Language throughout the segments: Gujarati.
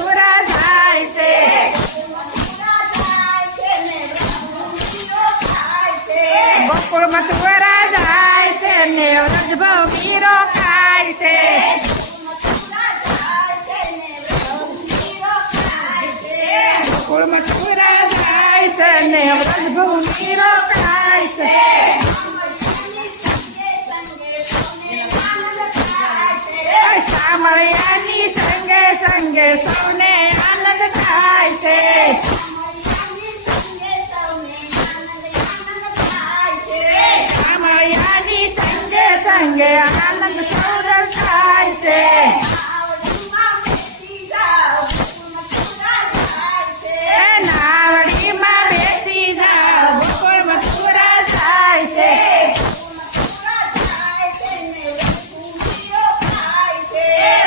મથુરા જાય છે ગોકુળ મથુરા જાય છે ને વ્રજભૂમિ રોકાય છે ગોકુળ મથુરા જાય છે ને વ્રજભૂમિ રોકાય છે શામળિયાની સંગે સંગે સૌને આનંદ થાય છે શામળિયાની સંગે સંગે આનંદ સૌને થાય છે નાવડીમાં બેસી જાઓ ગોકુળ મથુરા જાય છે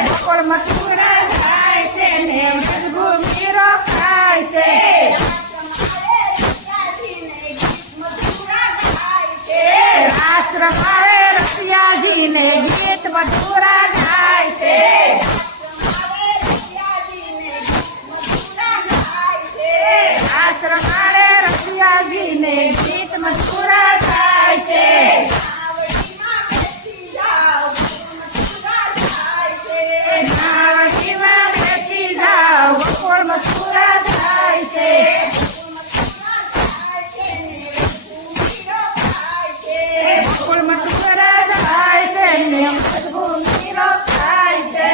ગોકુળ મથુરા જાય છે ને વ્રજભૂમિ રોકાય છે રાષ્ટ્ર મારે રસિયાજીને ગીત મથુરા જાય છે રાષ્ટ્ર મારે રસિયાજીને ગીત મથુરા જાય છે નાવડીમાં બેસી જાઓ ગોકુળ મથુરા જાય છે ગોકુળ મથુરા જાય છે ને વ્રજભૂમિ રોકાય છે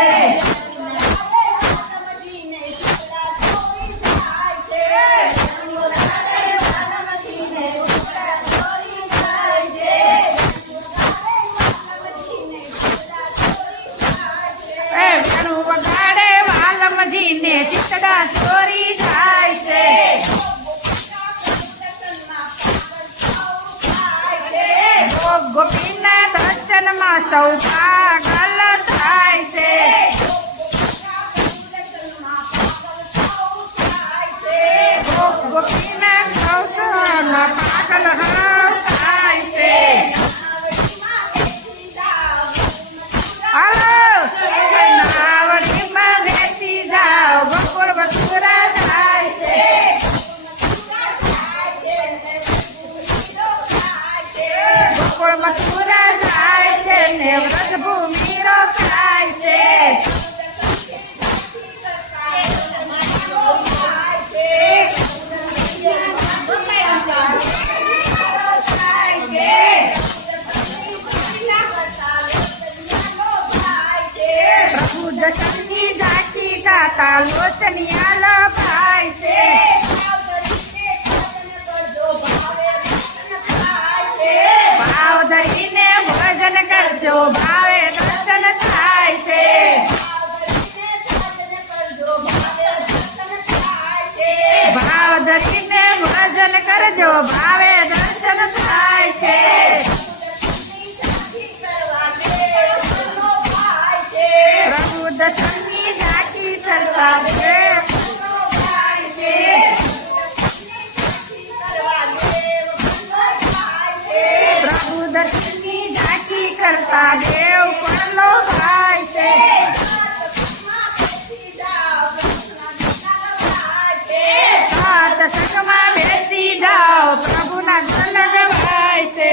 વેણું વગાડે વાલમજીને ચિતડા ચોરી જાય છે ગોપીના દર્શનમાં સૌ પાગલ થાય છે ગોપીના દર્શનમાં પાગલ થાય છે નાવડીમાં બેસી જાઓ ગોકુળ મથુરા જાય છે ગોકુળ મથુરા જાય છે ને વ્રજભૂમિ રોકાય છે પ્રભુ દર્શનની ઝાંખી ગાતા લોચનિયા લભાય છે ભાવ ધરીને ભજન કરજો ભાવે દર્શન થાય છે ભાવ ધરીને ભજન કરજો ભાવે દર્શન થાય છે પ્રભુ દર્શનની ઝાંખી કરવા દે પ્રભુ દર્શનની ઝાંખી કરતા દેવ પરલો થાય છે સત્સંગમાં બેસી જાઓ પ્રભુના ગુણ ગવાય છે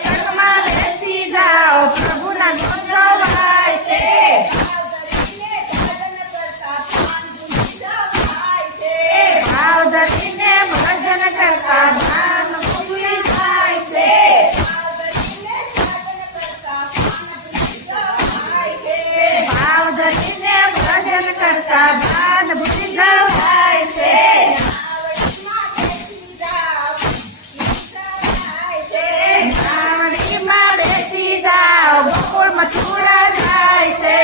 સત્સંગમાં બેસી જાઓ પ્રભુના ગુણ ગવાય છે ભાવ ધરીને ભજન કરતા ભાન ભૂલી જાય છે ભાવ ધરીને ભજન કરતા ભાન ભૂલી જવાય છે નાવડીમાં બેસી જાઓ ગોકુળ મથુરા જાય છે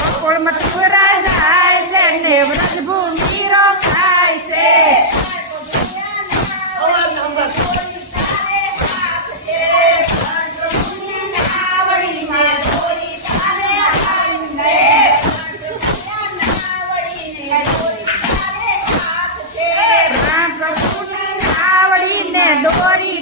ગોકુળ મથુરા જાય છે ને વ્રજભૂમિ રોકાય છે દોરી